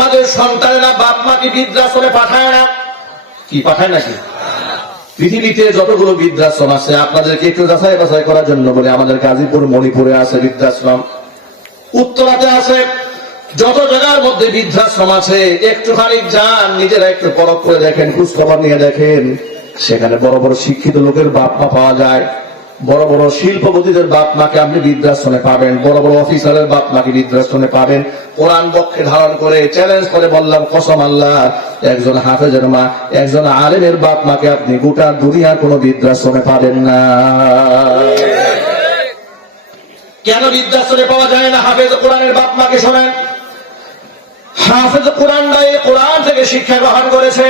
আমাদের সন্তানেরা বাপ মাকে বৃদ্ধাশ্রমে পাঠায় না, কি পাঠায় নাকি? পৃথিবীতে যতগুলো বৃদ্ধাশ্রম আছে আপনাদেরকে একটু যাচাই বাছাই করার জন্য বলে, আমাদের গাজীপুর মণিপুরে আছে বৃদ্ধাশ্রম, উত্তরাতে আছে, যত জায়গার মধ্যে বৃদ্ধাশ্রম আছে একটুখানি যান, নিজেরা একটু পরখ করে দেখেন, খোঁজ খবর নিয়ে দেখেন, সেখানে বড় বড় শিক্ষিত লোকের বাপ মা পাওয়া যায়, বড় বড় শিল্পপতিদের বাপ মাকে আপনি বৃদ্ধাশ্রমে পাবেন, বড় বড় অফিসারের বাপ মাকে বৃদ্ধাশ্রমে পাবেন। কোরআন বক্ষে ধারণ করে চ্যালেঞ্জ করে বললাম, কসম আল্লাহ, একজন হাফেজের মা, একজন আলেমের বাপ মাকে আপনি গোটা দুনিয়ার কোন বৃদ্ধাশ্রমে পাবেন না। কেন বৃদ্ধাশ্রমে পাওয়া যায় না? হাফেজ কোরআনের বাপ মাকে শোনেন, হাফেজ কোরআন নয়, কোরআন থেকে শিক্ষা গ্রহণ করেছে।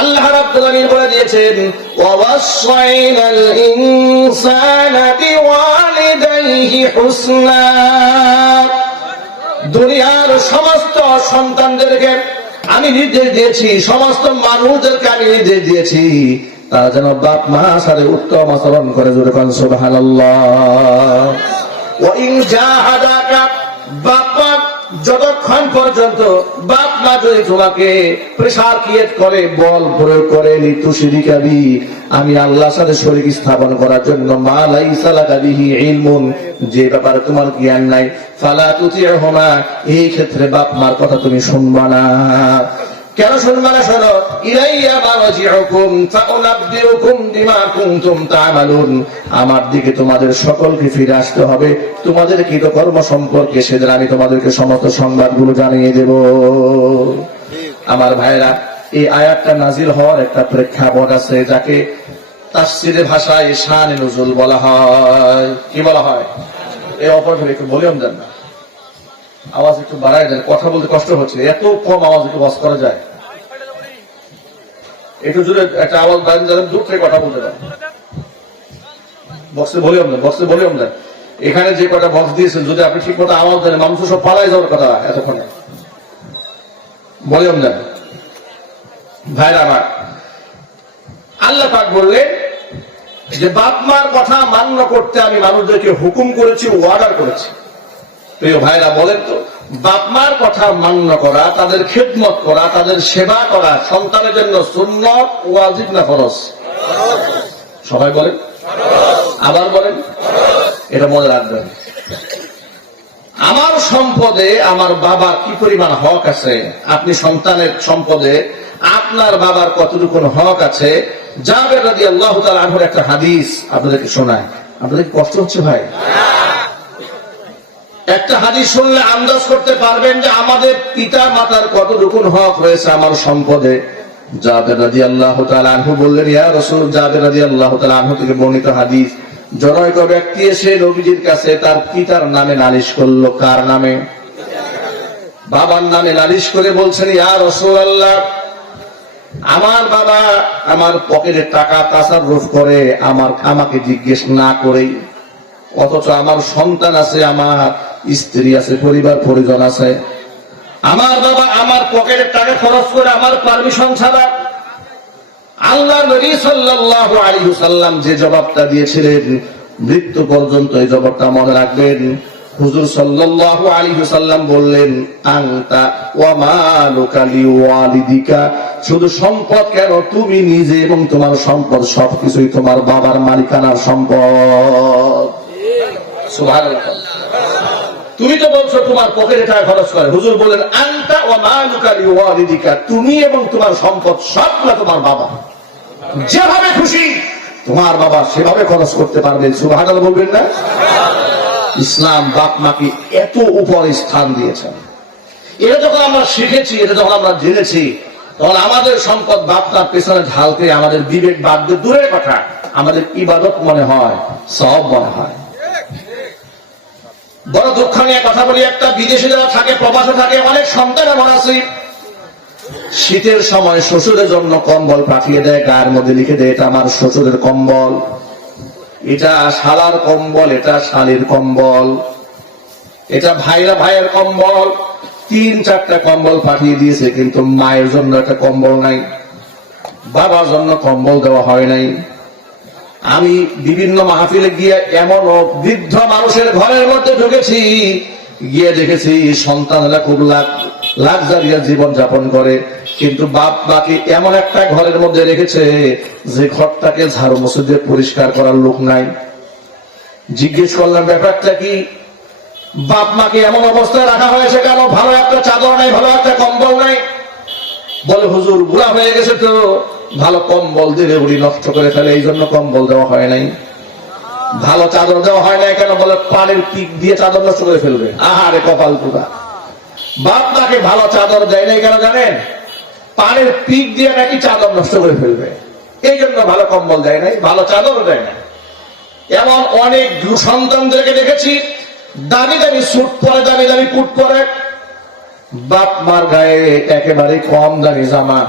আল্লাহ রাব্বুল আলামিন বলে দিয়েছেন, ওয়াসাইনাল ইনসানা বিওয়ালিদাইহি হুসনা। দুনিয়ার সমস্ত সন্তানদেরকে আমি নির্দেশ দিয়েছি, সমস্ত মানুষদেরকে আমি নির্দেশ দিয়েছি, তারা যেন বাপ মা সাথে উত্তম আচরণ করে। জোরে বলেন সুবহানাল্লাহ। ওয়া ইন জাহাদাকা, বাপ মা যতক্ষণ পর্যন্ত বাপ মা যদি তোমাকে প্রেসার ক্রিয়েট করে, বল প্রয়োগ করে, লিতুশরিকাবি, আমি আল্লাহর সাথে শরীক স্থাপন করার জন্য, মা লাইসা লাকা বিহি ইলমুন, যে ব্যাপারে তোমার জ্ঞান নাই, ফালা তুতিউহুমা, এই ক্ষেত্রে বাপ মার কথা তুমি শুনবা না। কেন শুনবা না? শোনো, ইলাইয়া মারজিউকুম ফাউনাব্বিউকুম বিমা কুনতুম তা'মালুন, আমার দিকে তোমাদের সকলকে ফিরে আসতে হবে, তোমাদের কৃতকর্ম সম্পর্কে সেদিন আমি তোমাদেরকে সমস্ত সংবাদগুলো জানিয়ে দেব। আমার ভাইরা, এই আয়াতটা নাজিল হওয়ার একটা প্রেক্ষাপট আছে, যাকে তাফসীরের ভাষায় শানে নুজুল বলা হয়। কি বলা হয়? এই অপরভাবে একটু ভলিউম দেন না, আওয়াজ একটু বাড়ায় দেন, কথা বলতে কষ্ট হচ্ছে, এত কম আওয়াজ একটু বস করা যায়? একটু জোরে একটা আওয়াজ বাড়ান, যারা দূর থেকে কথা বলতে পারেন। বক্সে ভলিউম দেন, বক্সে ভলিউম দেন। এখানে যে কটা বক্স দিয়েছেন, যদি আপনি ঠিক মতো আওয়াজ দেন, মানুষ সব পালাই যাওয়ার কথা এতক্ষণে। ভলিউম দেন ভাইরা আমার। আল্লাহ পাক বললেন যে বাপ মার কথা মান্য করতে আমি মানুষদেরকে হুকুম করেছি, ওয়ার্ডার করেছি। প্রিয় ভাইরা, বলেন তো, বাপ মার কথা মান্য করা, তাদের খেদমত করা, তাদের সেবা করা সন্তানের জন্য সুন্নত, ওয়াজিব না ফরজ? সবাই বলেন, আবার বলেন, এটা মনে রাখবেন। আমার সম্পদে আমার বাবার কি পরিমাণ হক আছে, আপনি সন্তানের সম্পদে আপনার বাবার কতটুকু হক আছে। জাবের রাদিয়াল্লাহু তাআলা আনহুর একটা হাদিস আপনাদেরকে শোনায়। আপনাদের কষ্ট হচ্ছে ভাই? একটা হাদিস শুনলে আন্দাজ করতে পারবেন যে আমাদের পিতা মাতার কতটুকু হক রয়েছে আমার সম্পদে। জাবের রাদিয়াল্লাহু তাআলা আনহু বললেন, ইয়া রাসূল, জাবের রাদিয়াল্লাহু তাআলা আনহু থেকে বর্ণিত হাদিস, জনৈক ব্যক্তি এসে নবীজির কাছে তার পিতার নামে নালিশ করলো। কার নামে? বাবার নামে নালিশ করে বলছেন, ইয়া রাসূলুল্লাহ, আমার বাবা আমার পকেটে টাকা তাসাররুফ করে আমাকে জিজ্ঞেস না করেই, অথচ আমার সন্তান আছে, আমার স্ত্রী আছে, পরিবার পরিজন আছে, আমার বাবা আমার পকেটের টাকা খরচ করে আমার পারমিশন ছাড়া। আল্লাহর নবী সাল্লাল্লাহু আলাইহি ওয়াসাল্লাম যে জবাবটা দিয়েছিলেন, মৃত্যু পর্যন্ত এই জবাবটা মনে রাখবেন। হুজুর সাল্লাল্লাহু আলাইহি ওয়াসাল্লাম বললেন, আনতা ওয়া মালুকা লিওয়ালিদিকা, শুধু সম্পদ কেন, তুমি নিজে এবং তোমার সম্পদ সবকিছুই তোমার বাবার মালিকানার সম্পদ। সুবহানাল্লাহ। তুমি তো বলছো তোমার পকেটে টাকা খরচ করে, হুজুর বলেন, আনতা ওয়া মালুকা লিওয়ালিদিকা, তুমি এবং তোমার সম্পদ সবগুলো তোমার বাবা, যেভাবে খুশি তোমার বাবা সেভাবে খরচ করতে পারবেন। সুবহানাল্লাহ বলবেন না? ইসলাম বাপ মাকে এত উপরে স্থান দিয়েছেন। এটা যখন আমরা শিখেছি, এটা যখন আমরা জেনেছি, তখন আমাদের সম্পদ বাপ মার পেছনে ঢালতে আমাদের বিবেক বাধ্য, দূরের কথা আমাদের ইবাদত মনে হয়, সওয়াব মনে হয়। বড় দুঃখ নিয়ে কথা বলি, একটা বিদেশে যারা থাকে, প্রবাসে থাকে, অনেক সন্তান এমন আছে, শীতের সময় শ্বশুরের জন্য কম্বল পাঠিয়ে দেয়, গায়ের মধ্যে লিখে দেয়, এটা আমার শ্বশুরের কম্বল, এটা শালার কম্বল, এটা শালির কম্বল, এটা ভাইরা ভাইয়ের কম্বল। 3-4টা কম্বল পাঠিয়ে দিয়েছে, কিন্তু মায়ের জন্য একটা কম্বল নাই, বাবার জন্য কম্বল দেওয়া হয় নাই। আমি বিভিন্ন মাহফিলে গিয়ে এমন বৃদ্ধ মানুষের ঘরের মধ্যে ঢুকেছি, গিয়ে দেখেছি সন্তানরা খুব লাক্সারিয়াস জীবন যাপন করে, কিন্তু বাপ মাকে এমন একটা ঘরের মধ্যে রেখেছে যে ঘরটাকে ঝাড়ু মুছে দিয়ে পরিষ্কার করার লোক নাই। জিজ্ঞেস করলাম ব্যাপারটা কি? বাপ মাকে এমন অবস্থায় রাখা হয়েছে কেন? ভালো একটা চাদর নাই, ভালো একটা কম্বল নাই। বলে হুজুর বুড়া হয়ে গেছে তো, ভালো কম্বল দিলে বুড়ি নষ্ট করে ফেলে, এই জন্য কম্বল দেওয়া হয় নাই। ভালো চাদর দেওয়া হয় নাই কেন? বলে পানির পিক দিয়ে চাদর নষ্ট করে ফেলবে। আহারে কপাল পুরা। বাপ মাকে ভালো চাদর দেয় নাই কেন জানেন? পানির পিক দিয়ে নাকি চাদর নষ্ট করে ফেলবে, এই জন্য ভালো কম্বল দেয় নাই, ভালো চাদরও দেয় না। এমন অনেক সন্তানদেরকে দেখেছি দামি দামি স্যুট পরে, দামি দামি কোট পরে, বাপ মার গায়ে একেবারে কম দামি জামা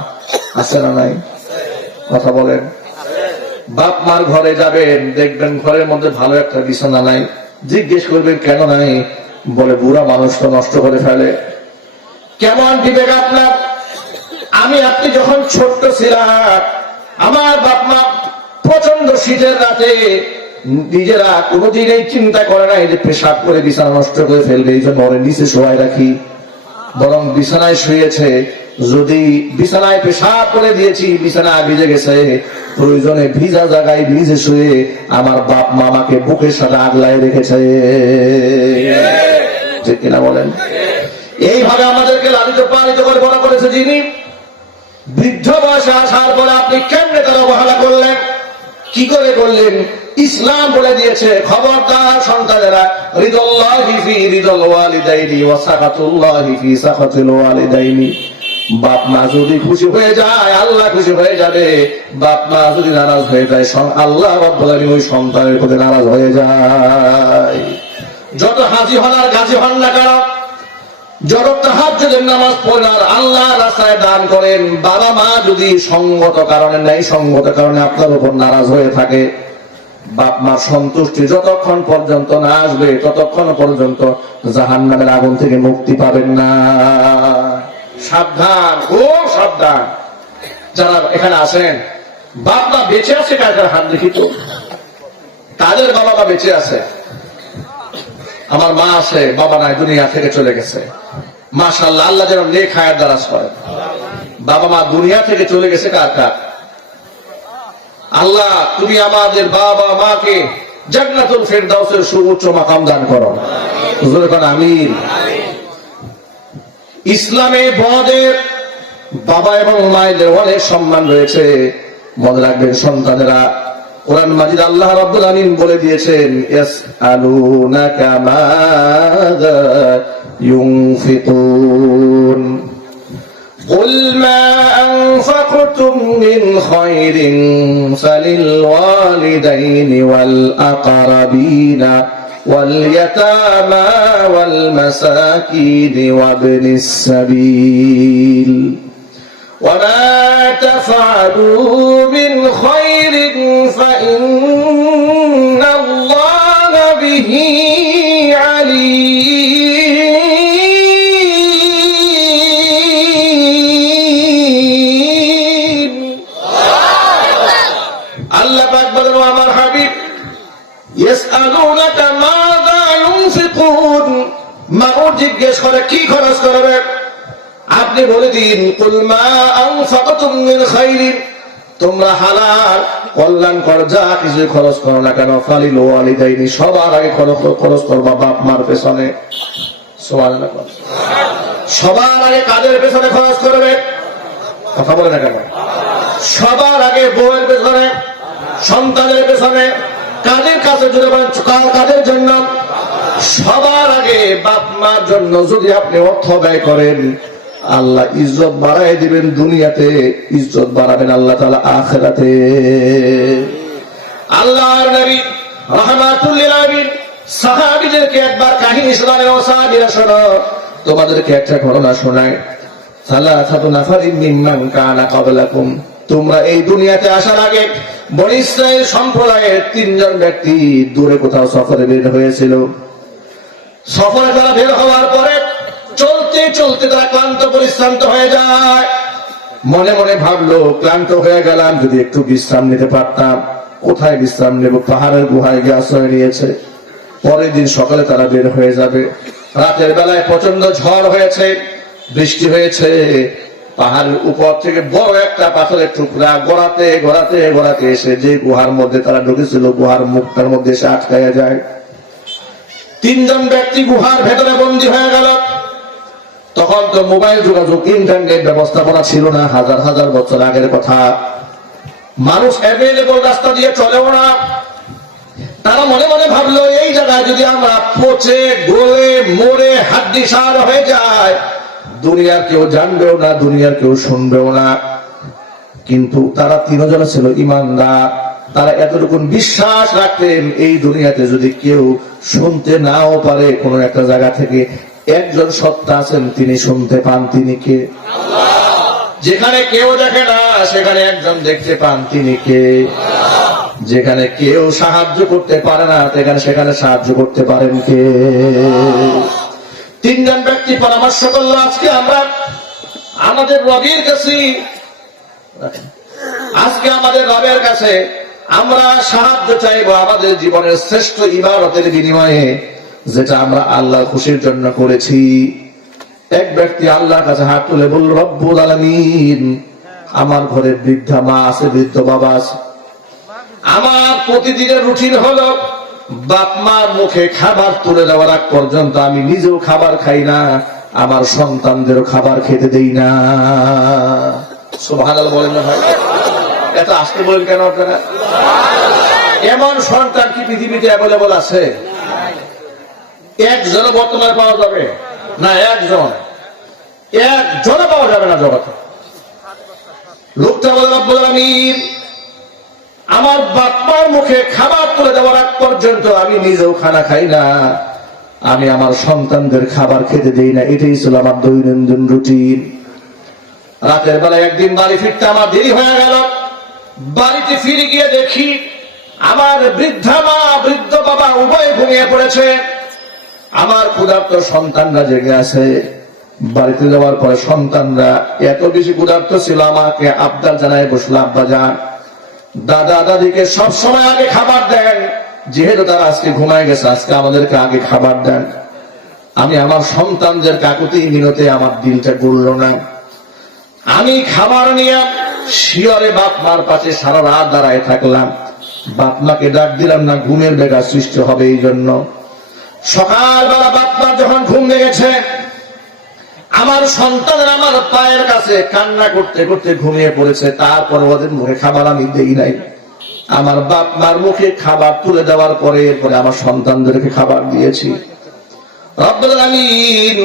আছে না নাই? কথা বলেন। বাপ মার ঘরে যাবেন, দেখবেন ঘরের মধ্যে ভালো একটা বিছানা নাই। জিজ্ঞেস করবেন কেন নাই? বলে বুড়া মানুষ তো নষ্ট করে ফেলে। কেমন বিবেক আপনার? আমি আপনি যখন ছোট্ট ছিলাম, আমার বাপ মা প্রচন্ড শীতের রাতে নিজেরা কোনোদিন এই চিন্তা করে নাই যে পেশাব করে বিছানা নষ্ট করে ফেলবে, এই জন্য ওরে নিচে শোয়াই রাখি। বরং বিছানায় শুয়েছে, যদি বিছানায় পেশাব করে দিয়েছি, বিছানা ভিজে গেছে, প্রয়োজনে ভিজা জায়গায় ভিজে শুয়ে আমার বাপ মামাকে বুকের সাথে আগলায় রেখেছে। ঠিক কিনা বলেন? এইভাবে আমাদেরকে লালিত পালিত করে বড় করেছে যিনি। বৃদ্ধ বয়সে আসার পরে আপনি কেমনে তারা অবহেলা করলেন? কি করে করলেন? ইসলাম বলে দিয়েছে খবরদার সন্তানেরা, রিদাল্লাহি ফি রিদাল ওয়ালিদাইনি ওয়া সাখাতুল্লাহি ফি সাখাতিল ওয়ালিদাইনি। বাপ মা যদি খুশি হয়ে যায় আল্লাহ খুশি হয়ে যাবে, বাপ মা যদি নারাজ হয়ে যায় আল্লাহ রাব্বুল আলামিন ওই সন্তানের প্রতি নারাজ হয়ে যায়। যত হাজি হন আর গাজী হন না কেন, যত তাহাজ্জুদের নামাজ পড়েন আর আল্লাহ রাস্তায় দান করেন, বাবা মা যদি সঙ্গত কারণে নাই সঙ্গত কারণে আপনার উপর নারাজ হয়ে থাকে, বাপ মার সন্তুষ্টি যতক্ষণ পর্যন্ত না আসবে ততক্ষণ পর্যন্ত জাহান্নামের আগুন থেকে মুক্তি পাবেন না। সাবধান, ও সাবধান। যারা এখানে আসেন বাপ মা বেঁচে আছে, কাদের হাত দেখি তো, কাদের বাবা মা বেঁচে আছে? আমার মা আছে, বাবা নাই, দুনিয়া থেকে চলে গেছে। মাশাআল্লাহ, আল্লাহ যেন নেক হায়াত দারাজ করেন। বাবা মা দুনিয়া থেকে চলে গেছে কার কার? আল্লাহ তুমি আমাদের বাবা মাকে জান্নাতুল ফিরদাউসের সুউচ্চ মাকাম দান করো। হুজুর কোন আমিন। ইসলামে বড়দের বাবা এবং মায়েদের অনেক সম্মান রয়েছে, মনে রাখবেন সন্তানেরা। কোরআন মাজিদ আল্লাহ রাব্বুল আলামিন বলে দিয়েছেন, ইয়াসআলুনাকা মাযা ইউনফিকুন قل ما أنفقتم من خير فللوالدين والأقربين واليتامى والمساكين وابن السبيل وما تفعلوا من خير فإن الله به عليم. আল্লাহ পাক বলেন, আমার হাবিব ইয়াসআলুনাকা মাযা ইউনফিকুন, মানুষ জিজ্ঞেস করে কি খরচ করবে, আপনি বলে দিন কুল মা আনফাকতুম মিন খাইরিন, তোমরা হালাল কল্যাণকর যা কিছু খরচ করো না কেন, ফালিল ওয়ালিদাইনি, সবার আগে খরচ করবা বাপ মার পেছনে। সুবহানাল্লাহ। সবার আগে কাদের পেছনে খরচ করবে? কথা বলে না কেন? সবার আগে বউয়ের পেছনে, সন্তানের পেছনে। কাদের কাছে জুড়ে বলেন, কাদের জন্য? সবার আগে বাপ মার জন্য যদি আপনি অর্থ ব্যয় করেন, আল্লাহ ইজ্জত বাড়াই দিবেন দুনিয়াতে, ইজ্জত বাড়াবেন আল্লাহ তাআলা আখিরাতে। আল্লাহর নবী রাহমাতুল লিল আলামিন সাহাবীদেরকে একবার কাহিনী শোনালেন, ও সাহাবীরা শোনো, তোমাদেরকে একটা ঘটনা শোনাই। সালাসাতু নাফারিন মিম্মান কানা ক্বাবলাকুম, তোমরা এই দুনিয়াতে আসার আগে বনী ইসরাইল সম্প্রদায়ের 3 জন ব্যক্তি দূরে কোথাও সফরে বের হয়েছিল। সফরে তারা বের হওয়ার পরে চলতে চলতে তারা ক্লান্ত পরিশ্রান্ত হয়ে যায়। মনে মনে ভাবলো, ক্লান্ত হয়ে গেলাম, যদি একটু বিশ্রাম নিতে পারতাম। কোথায় বিশ্রাম নেব? পাহাড়ের গুহায় গিয়ে আশ্রয় নিয়েছে। পরের দিন সকালে তারা বের হয়ে যাবে। রাতের বেলায় প্রচন্ড ঝড় হয়েছে, বৃষ্টি হয়েছে, পাহাড়ের উপর থেকে বড় একটা পাথরের টুকরা গড়াতে গড়াতে গড়াতে এসে যে গুহার মধ্যে তারা ঢুকেছিল গুহার মুখটার মধ্যে এসে আটকায়া যায়। 3 জন ব্যক্তি গুহার ভেতরে বন্দী হয়ে গেল। তখন তো মোবাইল যোগাযোগ, ইন্টারনেট ব্যবস্থাপনা ছিল না, হাজার হাজার বছর আগের কথা। মানুষ অ্যাভেলেবল রাস্তা দিয়ে চলেও না। তারা মনে মনে ভাবলো এই জায়গায় যদি আমরা পচে গলে মরে হাড্ডি সার হয়ে যায়, দুনিয়ার কেউ জানবেও না, দুনিয়ার কেউ শুনবেও না। কিন্তু তারা 3 জন ছিল ইমানদার। তারা এতটুকু বিশ্বাস রাখতেন এই দুনিয়াতে যদি কেউ শুনতে নাও পারে কোন একটা জায়গা থেকে, একজন সত্তা আছেন, তিনি শুনতে পান। তিনি কে? যেখানে কেউ দেখে না সেখানে একজন দেখতে পান। তিনি কে? যেখানে কেউ সাহায্য করতে পারে না সেখানে সাহায্য করতে পারেন কে? 3 জন ব্যক্তি পরামর্শ করলো, আজকে আমরা আমাদের রবের কাছে আমরা সাহায্য চাইবো আমাদের জীবনের শ্রেষ্ঠ ইবাদতের বিনিময়ে, যেটা আমরা আল্লাহর খুশির জন্য করেছি। এক ব্যক্তি আল্লাহর কাছে হাত তুলে বলল, রব্বুল আলামিন, আমার ঘরে বৃদ্ধা মা আছে, বৃদ্ধ বাবা আছে। আমার প্রতিদিনের রুটিন হলো বাপ মার মুখে খাবার তুলে দেওয়ার আগ পর্যন্ত আমি নিজেও খাবার খাই না, আমার সন্তানদেরও খাবার খেতে দেই না। সুবহানাল্লাহ বলেন না ভাই? এত আসতে বলেন কেন আপনারা? এমন সন্তান কি পৃথিবীতে অ্যাভেলেবল আছে? একজনও বর্তমানে পাওয়া যাবে না। একজনও পাওয়া যাবে না জগতে। লোকটা বলে, রব্বুল আলামিন, আমার বাপ্পার মুখে খাবার তুলে দেওয়ার আগ পর্যন্ত আমি নিজেও খানা খাই না, আমি আমার সন্তানদের খাবার খেতে দেই না। এটাই ছিল আমার দৈনন্দিন রুটিন। রাতের বেলায় একদিন বাড়ি ফিরতে আমার দেরি হয়ে গেল। বাড়িতে ফিরে গিয়ে দেখি আমার বৃদ্ধা মা বৃদ্ধ বাবা উভয় ঘুমিয়ে পড়েছে, আমার ক্ষুধার্ত সন্তানরা জেগে আছে। বাড়িতে যাওয়ার পরে সন্তানরা এত বেশি ক্ষুধার্ত ছিল, আমাকে আবদার জানায় বসলো, আব্বা যান, দাদা দাদিকে সব সময় আগে খাবার দেন, যেহেতু তারা আজকে ঘুমায় গেছে আজকে আমাদেরকে আগে খাবার দেন। আমি আমার সন্তানদের কাকুতি মিনতে আমার দিলটা গড়ল না। আমি খাবার নিয়ে শিয়রে বাপ মার পাশে সারা রাত দাঁড়ায় থাকলাম। বাপ মাকে ডাক দিলাম না, ঘুমের বেগা সৃষ্টি হবে এই জন্য। সকালবেলা বাপ মা যখন ঘুম ভেঙেছে, আমার সন্তানের আমার পায়ের কাছে কান্না করতে করতে ঘুমিয়ে পড়েছে। তারপর ওদের মুখে খাবার আমি দেই নাই। আমার বাপ মার মুখে খাবার তুলে দেওয়ার পরে এরপরে আমার সন্তানদেরকে খাবার দিয়েছি। রব্বুল আলামিন,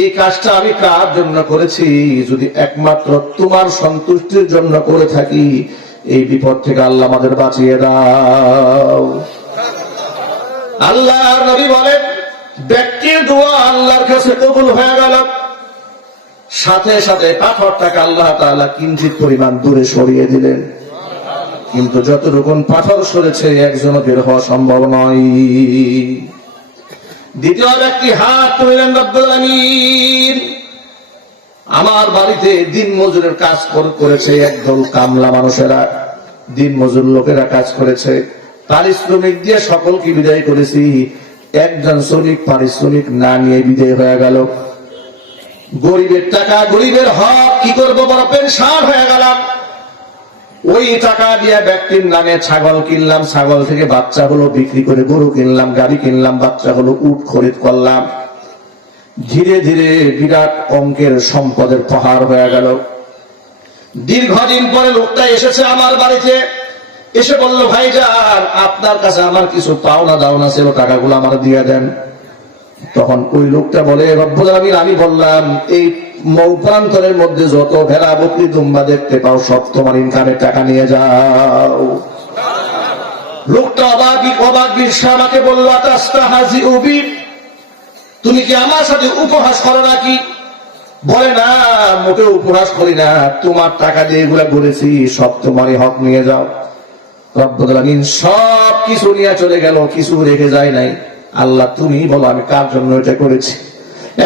এই কাজটা আমি কার জন্য করেছি? যদি একমাত্র তোমার সন্তুষ্টির জন্য করে থাকি, এই বিপদ থেকে আল্লাহ আমাদের বাঁচিয়ে দাও। আল্লাহর নবী বলেন, ব্যক্তির দোয়া আল্লাহর কাছে কবুল হয়ে গেল, সাথে সাথে পাথরটাকে আল্লাহ তাআলা কিঞ্চিত পরিমাণ দূরে সরিয়ে দিলেন। কিন্তু যতটুকু পাথর সরেছে একজনও বের হওয়া সম্ভব নয়। দ্বিতীয় ব্যক্তি হাত তুললেন, রব্বুল আলামিন, আমার বাড়িতে দিন মজুরের কাজ করেছে একদল কামলা মানুষেরা, দিন মজুর লোকেরা কাজ করেছে, পারিশ্রমিক দিয়ে সকলকে বিদায় করেছি। একজন শ্রমিক পারিশ্রমিক না নিয়ে বিদায় হয়ে গেল। গরিবের টাকা, গরিবের হক কি করবো, বড় পেরেশান হয়ে গেলাম। ওই টাকা দিয়ে ব্যক্তির নামে ছাগল কিনলাম, ছাগল থেকে বাচ্চা হলো বিক্রি করে গরু কিনলাম, গাড়ি কিনলাম, বাচ্চা হলো উট খরিদ করলাম। ধীরে ধীরে বিরাট অঙ্কের সম্পদের পাহাড় হয়ে গেল। দীর্ঘদিন পরে লোকটা এসেছে আমার বাড়িতে, এসে বলল, ভাইজান, আপনার কাছে আমার কিছু পাওনা দাওনা ছিল, টাকাগুলো আমার দিয়ে দেন। তখন ওই লোকটা বলে, রব্বুল আলামিন, আমি বললাম, এই প্রান্তরের মধ্যে যত ভেড়া বকরি দুম্বা দেখতে পাও সব তোমার ইনকামের টাকা নিয়ে যাও। লোকটা অবাক বিস্ময়ে আমাকে বলল, আতাস্তাহজিউ বি, তুমি কি আমার সাথে উপহাস করো নাকি? বলে, না, মোটেও উপহাস করি না, তোমার টাকা দিয়ে এগুলা করেছি, সব তোমারই হক নিয়ে যাও। রব্বুল আলামিন সব কিছু নিয়ে চলে গেল, কিছু রেখে যায় নাই। আল্লাহ, তুমি বলো আমি কার জন্য এটা করেছি?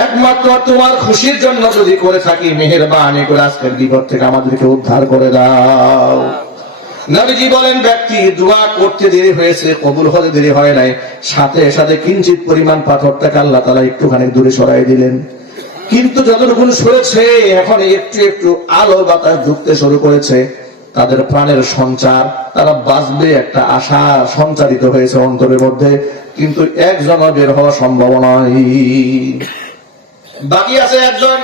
একমাত্র তোমার খুশির জন্য যদি করে থাকি, মেহেরবানি করে আজকের বিপদ থেকে আমাদেরকে উদ্ধার করে দাও। নবীজি বলেন, ব্যক্তি দোয়া করতে দেরি হয়েছে, কবুল হতে দেরি হয় নাই, সাথে সাথে কিঞ্চিত পরিমাণ পাথরটাকে আল্লাহ তাআলা একটুখানি দূরে সরাই দিলেন। কিন্তু যতটুকু সরেছে এখন একটু একটু আলো বাতাস ঢুকতে শুরু করেছে, তাদের প্রাণের সঞ্চার, তারা বাঁচবে একটা আশা সঞ্চারিত হয়েছে অন্তরের মধ্যে, কিন্তু একজনও বের হওয়া সম্ভব নয়। বাকি আছে একজন।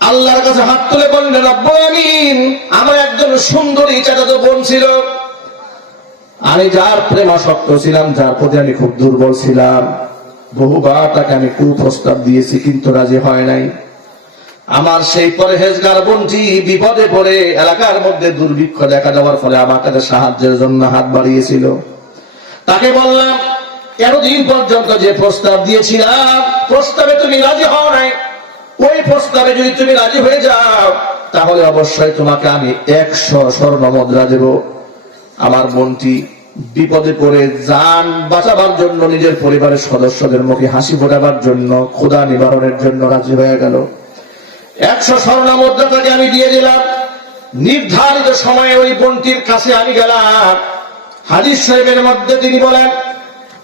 আল্লাহর কাছে হাত তুলে বললেন, রব্বুল আমিন, আমার একজন সুন্দরী চাচাতো বোন ছিল, আমি যার প্রেমাসক্ত ছিলাম, যার প্রতি আমি খুব দুর্বল ছিলাম, বহুবার তাকে আমি কুপ্রস্তাব দিয়েছি কিন্তু রাজি হয় নাই। আমার সেই পরহেজগার বোনটি বিপদে পড়ে এলাকার মধ্যে দুর্ভিক্ষ দেখা দেওয়ার ফলে আমার কাছে সাহায্যের জন্য হাত বাড়িয়েছিল। তাকে বললাম, এতদিন পর্যন্ত যে প্রস্তাব দিয়েছিলাম, প্রস্তাবে তুমি রাজি হও নাই, ওই প্রস্তাবে যদি তুমি রাজি হয়ে যাও তাহলে অবশ্যই তোমাকে আমি 100 স্বর্ণ মুদ্রা দেব। আমার বোনটি বিপদে পড়ে জান বাঁচাবার জন্য, নিজের পরিবারের সদস্যদের মুখে হাসি ফোটাবার জন্য, ক্ষুধা নিবারণের জন্য রাজি হয়ে গেল। 100 স্বর্ণ মুদ্রা তাকে আমি দিয়ে দিলাম। নির্ধারিত সময়ে ওই বোনটির কাছে আমি গেলাম। হাদিস শরীফের মধ্যে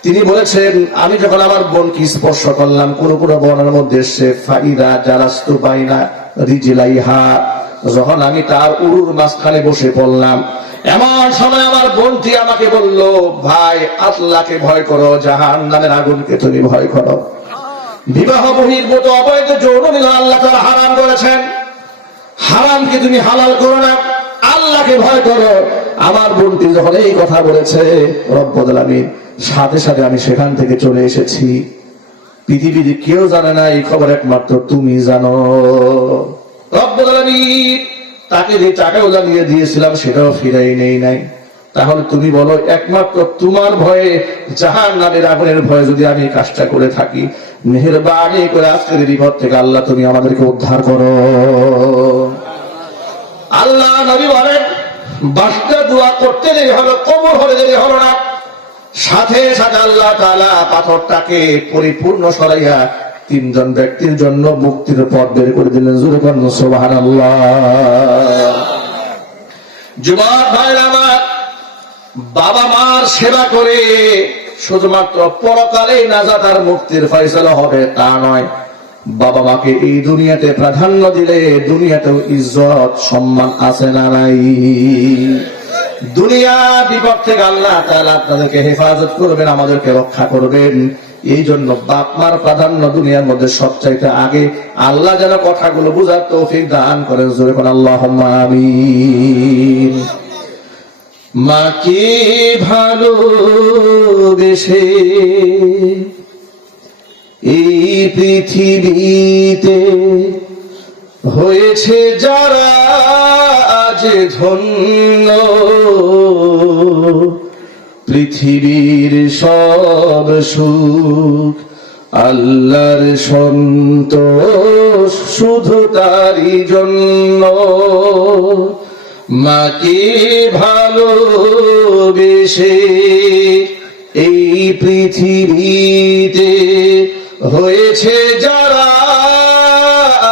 তিনি বলেছেন, আমি যখন আমার বোনকে স্পর্শ করলাম, কোন কোন বর্ণনার মধ্যে এসে ফাইদা জালাস্তু বাইনা রিজলাইহা, যখন আমি তার উরুর মাঝখানে বসে পড়লাম, এমন সময় আমার বোনটি আমাকে বলল, ভাই, আল্লাহকে ভয় করো, জাহান্নামের আগুনকে তুমি ভয় করো। বিবাহ বহির্ভূত অবৈধ যৌন মিলন আল্লাহ তাআলা হারাম করেছেন, হারামকে তুমি হালাল করো না, আল্লাহকে ভয় করো। আমার বোনটি যখন এই কথা বলেছে, রব্বুল আলামিন, সাথে সাথে আমি সেখান থেকে চলে এসেছি। পৃথিবীর কেউ জানে না এই খবর, একমাত্র তুমি জানো। রব্বুল আলামিন তাকে যে টাকাগুলো নিয়ে দিয়েছিলাম সেটাও ফিরাই নেই নাই। তাহলে তুমি বলো, একমাত্র তোমার ভয়ে, জাহান্নামের আগুনের ভয়ে যদি আমি কাজটা করে থাকি, মেহেরবানি করে আজকের বিপদ থেকে আল্লাহ তুমি আমাদেরকে উদ্ধার করো। আল্লাহ নবী বলেন, বাসটা দোয়া করতে দেরি হলো, কবর হলে দেরি হলো না, সাথে সাথে আল্লাহ তাআলা পাথরটাকে পরিপূর্ণ সরাইয়া 3 জন ব্যক্তির জন্য মুক্তির পথ বের করে দিলেন। জোরে বলুন সুবহানাল্লাহ। যুবক ভাইরা আমার, বাবা মার সেবা করে শুধুমাত্র পরকালে নাজাত আর মুক্তির ফয়সালা হবে তা নয়, বাবা মাকে এই দুনিয়াতে প্রাধান্য দিলে দুনিয়াতেও ইজ্জত সম্মান আছে না নাই? দুনিয়া বিপদ থেকে আল্লাহ তাআলা আপনাদেরকে হেফাজত করবেন, আমাদেরকে রক্ষা করবেন। এই জন্য বাপ মার প্রাধান্য দুনিয়ার মধ্যে সবচাইতে আগে। আল্লাহ যেন কথাগুলো বুঝার তৌফিক দান করেন। জোরে কোন আল্লাহুম্মা আমিন। মাকে ভালোবেসে এই পৃথিবীতে হয়েছে যারা আজ ধন্য, পৃথিবীর সব সুখ আল্লাহর সন্তোষ শুধু তারই জন্য। মাকে ভালোবেসে এই পৃথিবীতে হয়েছে যারা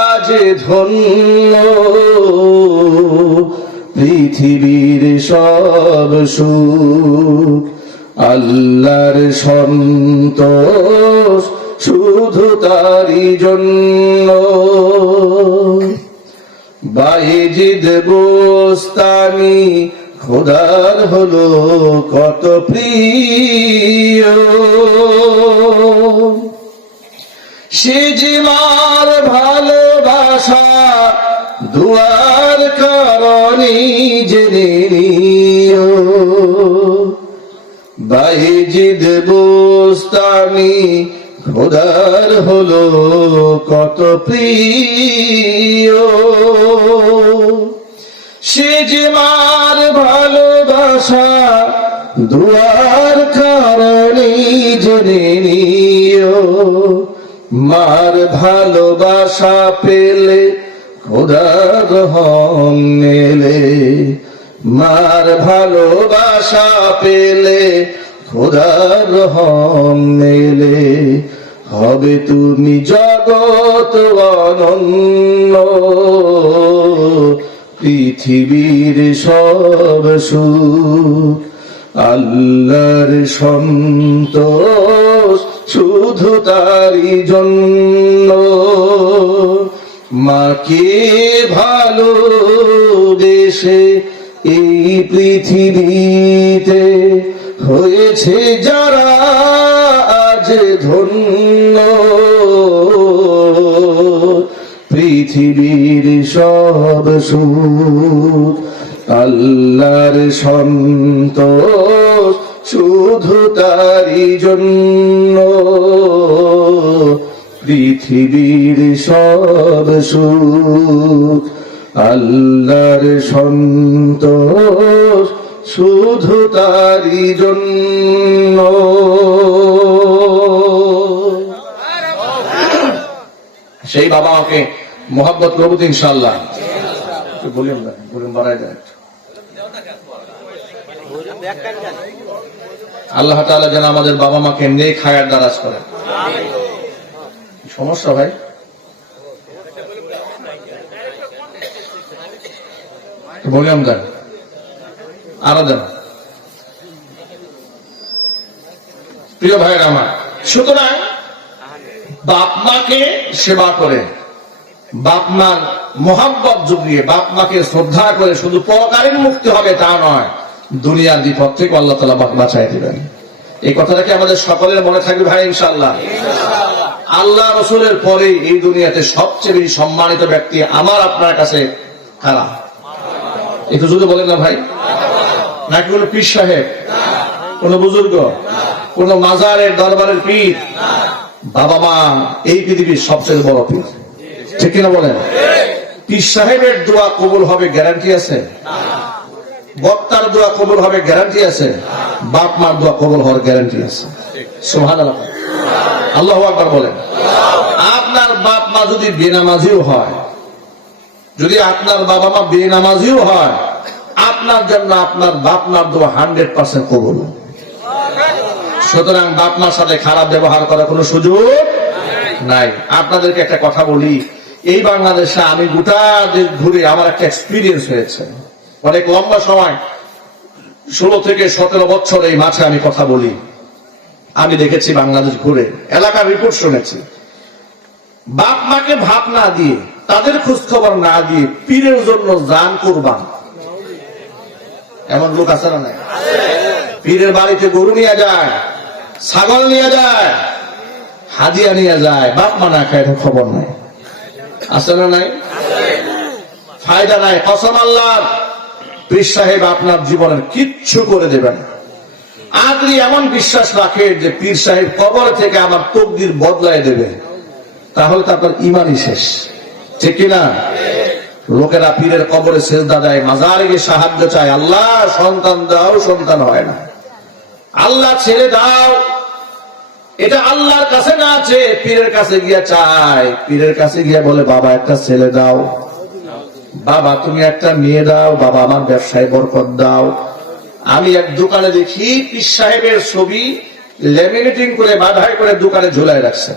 আজ ধন্য, পৃথিবীর সব সুখ আল্লাহর সন্তোষ শুধু তারই জন্য। বায়েজিদ বোস্তামি খোদার হলো কত প্রিয়, সে যে মার ভালোবাসা দুয়ার কারণে জেনে নিও। বায়েজিদ বোস্তামি খোদার হলো কত প্রিয়, সে যে মার ভালোবাসা দুয়ার কারণে জেনে নিও। মার ভালোবাসা পেলে খোদার রহম মেলে, মার ভালোবাসা পেলে খোদার রহম মেলে। হবে তুমি জগৎ অনন্য, পৃথিবীর সব সুখ আল্লাহর সন্তোষ শুধু শুধু তারই জন্য। মাকে ভালোবেসে এই পৃথিবীতে হয়েছে যারা আজ ধন্য, পৃথিবীর সব সুখ আল্লাহর সন্তোষ শুধু তারই জন্য। পৃথিবীর সব সুখ আল্লাহর সন্তোষ শুধু তারই জন্য। সেই বাবা মাকে মোহাব্বত করবো তো ইনশাআল্লাহ। বলুন বাড়াই যায়। আল্লাহ তাআলা যেন আমাদের বাবা মাকে নেক হায়াত দারাজ করেন। সমস্যা ভাই বললাম দেন আরো দেন। প্রিয় ভাইয়ের আমার, সুতরাং বাপ মাকে সেবা করে, বাপ মার মোহাব্বত জুগিয়ে, বাপ মাকে শ্রদ্ধা করে শুধু পরকালীন মুক্তি হবে তা নয়, দুনিয়ার বিপদ থেকে আল্লাহ তাআলা বাঁচাই দিবেন। এই কথাটাকে আমাদের সকলের মনে থাকবে ভাই ইনশাআল্লাহ। আল্লাহ রসুলের পরে এই দুনিয়াতে সবচেয়ে বেশি সম্মানিত ব্যক্তি আমার আপনার কাছে কারা? একটু যদি বলেন না ভাই। নাকি কোন পীর সাহেব, কোন বুজুর্গ, কোন মাজারের দরবারের পীর? বাবা মা এই পৃথিবীর সবচেয়ে বড় পীর, ঠিক কিনা বলেন? পীর সাহেবের দোয়া কবুল হবে গ্যারান্টি আছে? বক্তার দোয়া কবুল হবে গ্যারান্টি আছে? বাপ মার দোয়া কবুল হওয়ার গ্যারান্টি আছে। সুবহানাল্লাহ, আল্লাহু আকবার বলেন। আপনার বাপ মা যদি বেনামাজিও হয়, যদি আপনার বাবা মা বেনামাজিও হয়, আপনার জন্য আপনার বাপ মার দোয়া 100% কবুল। সুতরাং বাপ মার সাথে খারাপ ব্যবহার করার কোনো সুযোগ নাই। আপনাদেরকে একটা কথা বলি, এই বাংলাদেশে আমি গোটা দেশ ঘুরে আমার একটা এক্সপিরিয়েন্স হয়েছে। অনেক লম্বা সময়, 16 থেকে 17 বছর এই মাঠে আমি কথা বলি। আমি দেখেছি বাংলাদেশ ঘুরে, এলাকার রিপোর্ট শুনেছি, বাপ মাকে ভাত না দিয়ে, তাদের খোঁজ খবর না দিয়ে পীরের জন্য জান কুরবান। এমন লোক আছে না নাই? পীরের বাড়িতে গরু নিয়ে যায়, ছাগল নিয়ে যায়, হাদিয়া নিয়ে যায়, বাপ মা না খায়, খবর নাই। আছে না নাই? ফায়দা নাই। কসম আল্লাহর, পীর সাহেব আপনার জীবনের কিচ্ছু করে দেবেন। আপনি এমন বিশ্বাস রাখেন যে পীর সাহেব কবর থেকে আমার তকদির বদলায় দেবে, তাহলে তো আপনার ইমানই শেষ, ঠিক কিনা? লোকেরা পীরের কবরে সেজদা দেয়, মাজারে গিয়ে সাহায্য চায়, আল্লাহ সন্তান দাও, সন্তান হয় না, আল্লাহ ছেলে দাও। এটা আল্লাহর কাছে না আছে, পীরের কাছে গিয়ে চায়। পীরের কাছে গিয়ে বলে, বাবা একটা ছেলে দাও, বাবা তুমি একটা মেয়ে দাও, বাবা আমার ব্যবসায় বরকত দাও। আমি এক দোকানে দেখি পীর সাহেবের ছবি ল্যামিনেটিং করে বাঁধাই করে দোকানে ঝুলাই রাখছেন,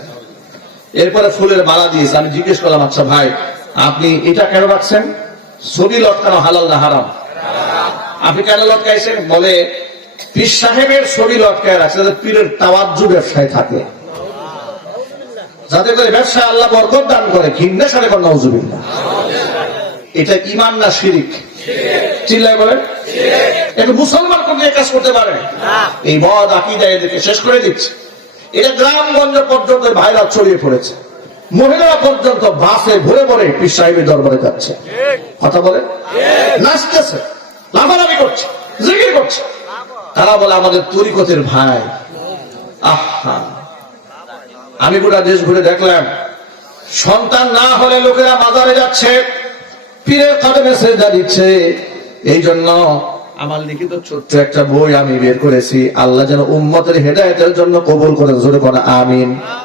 এরপরে ফুলের মালা দিয়েছে। আমি জিজ্ঞেস করলাম, আচ্ছা ভাই আপনি এটা কেন রাখছেন? ছবি লটকানো হালাল না হারাম? আপনি কেন লটকাইছেন? বলে পীর সাহেবের ছবি লটকায় রাখছে যাতে পীরের তাওয়াজ্জু ব্যবসায় থাকে, যাতে করে ব্যবসায় আল্লাহ বরকত দান করে। ঘৃণা সারে কর নাউজুবিল্লাহ। এটা ঈমান না শিরক? চিল্লায় বলেন। এটা মুসলমান কোন কাজ করতে পারে? এই মদ আকীদা এদেরকে শেষ করে দিচ্ছে। এটা গ্রামগঞ্জ পর্যন্ত ভাইরাস ছড়িয়ে পড়েছে, মহিলারা পর্যন্ত বাসে ভরে ভরে পীর সাহেবের দরবারে যাচ্ছে, কথা বলে, নাচতেছে, লাফালাফি করছে, জিকির করছে। তারা বলে আমাদের তরিকতের ভাই। আহা, আমি গোটা দেশ ঘুরে দেখলাম, সন্তান না হলে লোকেরা মাজারে যাচ্ছে, পীরের কদমে সেজদা দিচ্ছে। এই জন্য আমার লিখিত ছোট্ট একটা বই আমি বের করেছি, আল্লাহ যেন উম্মতের হেদায়েতের জন্য কবুল করে, জোরে বলে আমিন।